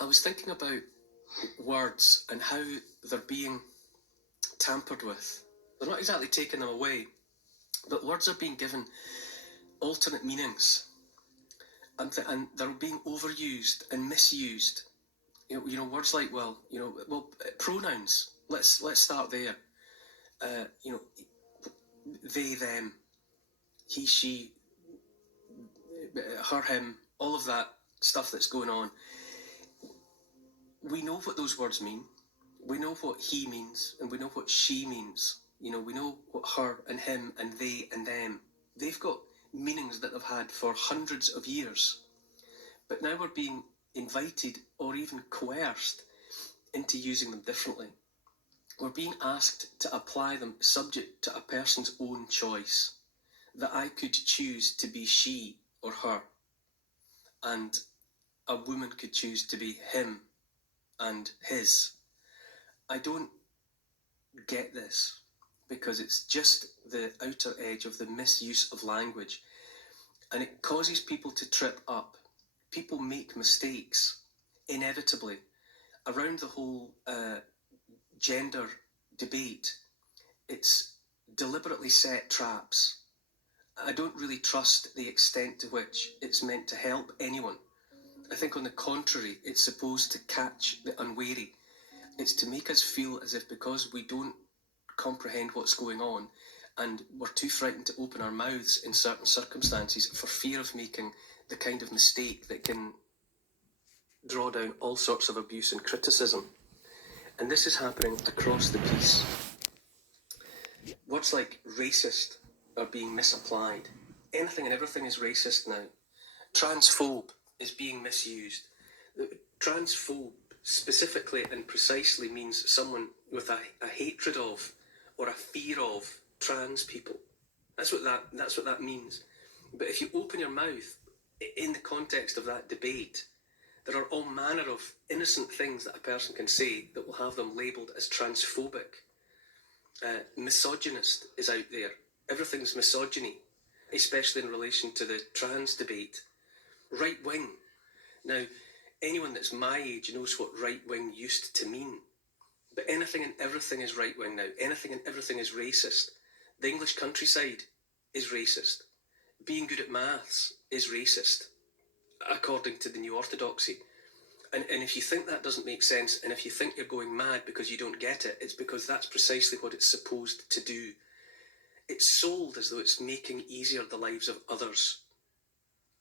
I was thinking about words and how they're being tampered with. They're not exactly taking them away, but words are being given alternate meanings, and they're being overused and misused. Words like pronouns. Let's start there. They, them, he, she, her, him, all of that stuff that's going on. We know what those words mean. We know what he means, and we know what she means. We know what her and him and they and them. They've got meanings that they've had for hundreds of years. But now we're being invited or even coerced into using them differently. We're being asked to apply them subject to a person's own choice. That I could choose to be she or her, and a woman could choose to be him and his. I don't get this, because it's just the outer edge of the misuse of language, and it causes people to trip up. People make mistakes, inevitably, around the whole gender debate. It's deliberately set traps. I don't really trust the extent to which it's meant to help anyone. I think, on the contrary, it's supposed to catch the unwary. It's to make us feel as if, because we don't comprehend what's going on and we're too frightened to open our mouths in certain circumstances for fear of making the kind of mistake that can draw down all sorts of abuse and criticism. And this is happening across the piece. Words like racist are being misapplied. Anything and everything is racist now. Transphobe is being misused. Transphobe specifically and precisely means someone with a hatred of or a fear of trans people. That's what that means. But if you open your mouth in the context of that debate, there are all manner of innocent things that a person can say that will have them labelled as transphobic. Misogynist is out there. Everything's misogyny, especially in relation to the trans debate. Right wing. Now, anyone that's my age knows what right wing used to mean. But anything and everything is right wing now. Anything and everything is racist. The English countryside is racist. Being good at maths is racist, according to the new orthodoxy. And if you think that doesn't make sense, and if you think you're going mad because you don't get it, it's because that's precisely what it's supposed to do. It's sold as though it's making easier the lives of others,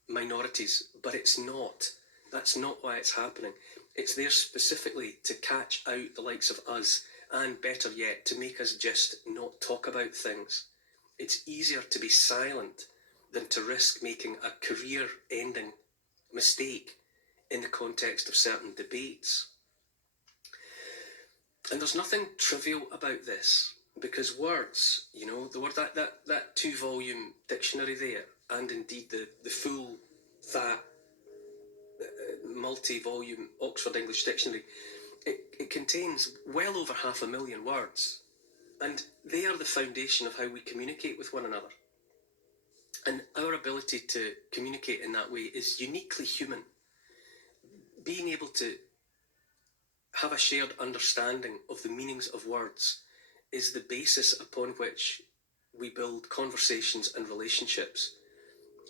minorities, but it's not. That's not why it's happening. It's there specifically to catch out the likes of us, and better yet, to make us just not talk about things. It's easier to be silent than to risk making a career-ending mistake in the context of certain debates. And there's nothing trivial about this, because words, the word, that 2-volume dictionary there, and indeed the full, that multi-volume Oxford English Dictionary, it contains well over 500,000 words, and they are the foundation of how we communicate with one another. And our ability to communicate in that way is uniquely human. Being able to have a shared understanding of the meanings of words is the basis upon which we build conversations and relationships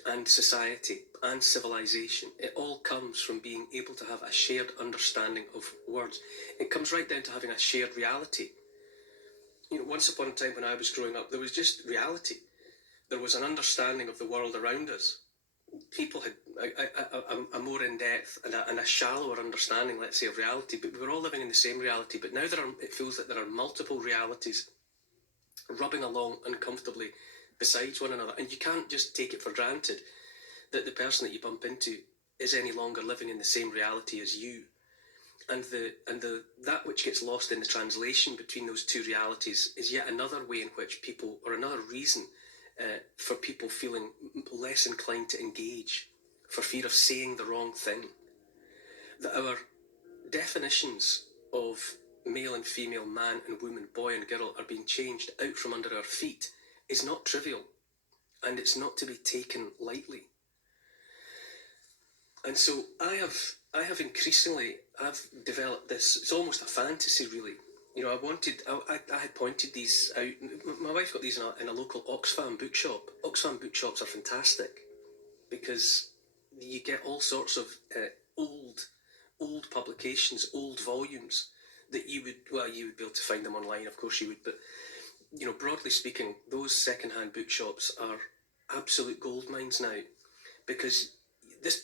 and society and civilization. It all comes from being able to have a shared understanding of words. It comes right down to having a shared reality. Once upon a time when I was growing up, there was just reality. There was an understanding of the world around us. People had a more in-depth and a shallower understanding, let's say, of reality, but we were all living in the same reality. But now it feels that there are multiple realities rubbing along uncomfortably besides one another, and you can't just take it for granted that the person that you bump into is any longer living in the same reality as you. And that which gets lost in the translation between those two realities is yet another way in which people, or another reason for people feeling less inclined to engage, for fear of saying the wrong thing. That our definitions of male and female, man and woman, boy and girl are being changed out from under our feet is not trivial, and it's not to be taken lightly. And so I have increasingly I've developed this. It's almost a fantasy, really. You know, I had pointed these out. My wife got these in a local Oxfam bookshop. Oxfam bookshops are fantastic because you get all sorts of old publications, old volumes that you would be able to find them online. Of course, you would, but you know, broadly speaking, those second-hand bookshops are absolute gold mines now, because this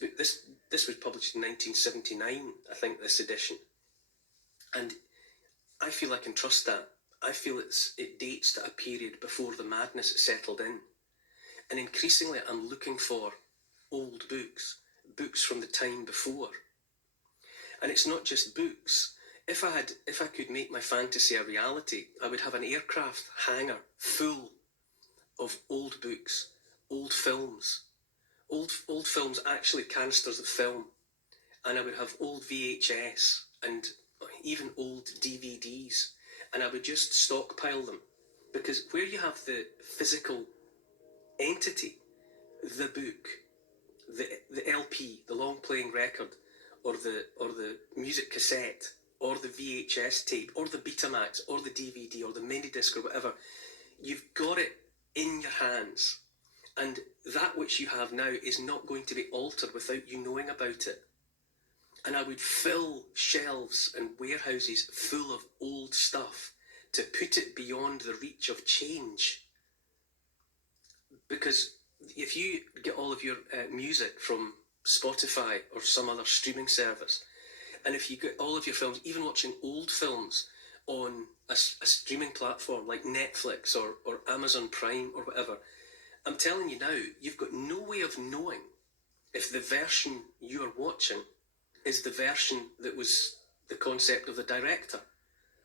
was published in 1979, I think, this edition, and I feel I can trust that. I feel it dates to a period before the madness settled in, and increasingly I'm looking for old books from the time before, and it's not just books. If I could make my fantasy a reality, I would have an aircraft hangar full of old books, old films, old films, actually canisters of film, and I would have old VHS and even old DVDs, and I would just stockpile them, because where you have the physical entity, the book, the LP, the long playing record, or the music cassette, or the VHS tape, or the Betamax, or the DVD, or the mini disc, or whatever, you've got it in your hands, and that which you have now is not going to be altered without you knowing about it. And I would fill shelves and warehouses full of old stuff to put it beyond the reach of change. Because if you get all of your music from Spotify or some other streaming service, and if you get all of your films, even watching old films on a streaming platform like Netflix or Amazon Prime or whatever, I'm telling you now, you've got no way of knowing if the version you are watching is the version that was the concept of the director.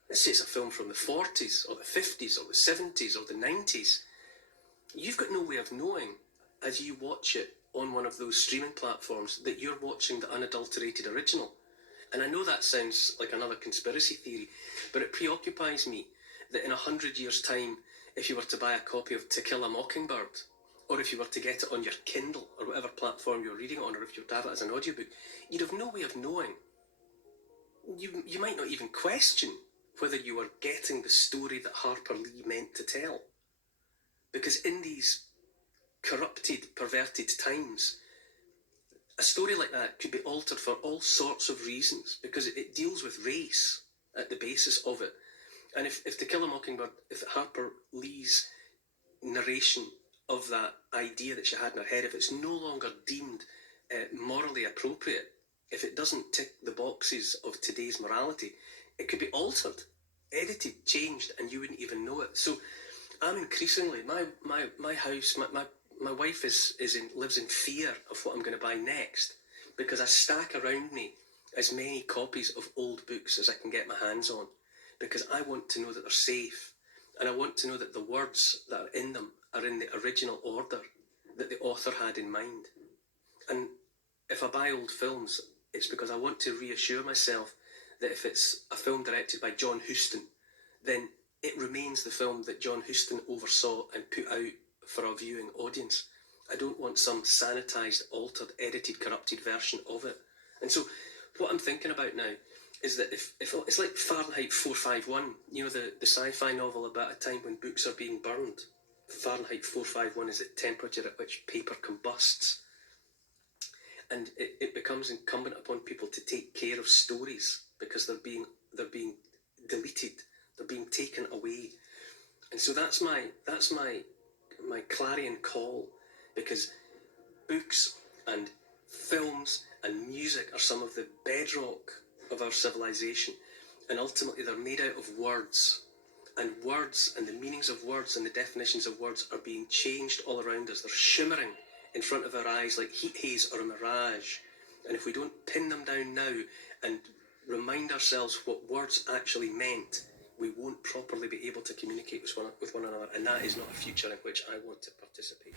Let's say it's a film from the 40s or the 50s or the 70s or the 90s. You've got no way of knowing, as you watch it on one of those streaming platforms, that you're watching the unadulterated original. And I know that sounds like another conspiracy theory, but it preoccupies me that in 100 years' time, if you were to buy a copy of To Kill a Mockingbird, or if you were to get it on your Kindle or whatever platform you're reading it on, or if you were to have it as an audiobook, you'd have no way of knowing. You might not even question whether you were getting the story that Harper Lee meant to tell. Because in these corrupted, perverted times, a story like that could be altered for all sorts of reasons, because it deals with race at the basis of it. And if To Kill a Mockingbird, if Harper Lee's narration of that idea that she had in her head, if it's no longer deemed morally appropriate, if it doesn't tick the boxes of today's morality, it could be altered, edited, changed, and you wouldn't even know it. So I'm increasingly, my house, my wife lives in fear of what I'm going to buy next, because I stack around me as many copies of old books as I can get my hands on, because I want to know that they're safe, and I want to know that the words that are in them are in the original order that the author had in mind. And if I buy old films, it's because I want to reassure myself that if it's a film directed by John Huston, then it remains the film that John Huston oversaw and put out for a viewing audience. I don't want some sanitised, altered, edited, corrupted version of it. And so what I'm thinking about now is that if it's like Fahrenheit 451, you know, the sci-fi novel about a time when books are being burned. Fahrenheit 451 is the temperature at which paper combusts. And it becomes incumbent upon people to take care of stories, because they're being deleted, they're being taken away. And so that's my clarion call, because books and films and music are some of the bedrock of our civilization, and ultimately they're made out of words, and the meanings of words and the definitions of words are being changed all around us. They're shimmering in front of our eyes like heat haze or a mirage, and if we don't pin them down now and remind ourselves what words actually meant, we won't properly be able to communicate with one another, and that is not a future in which I want to participate.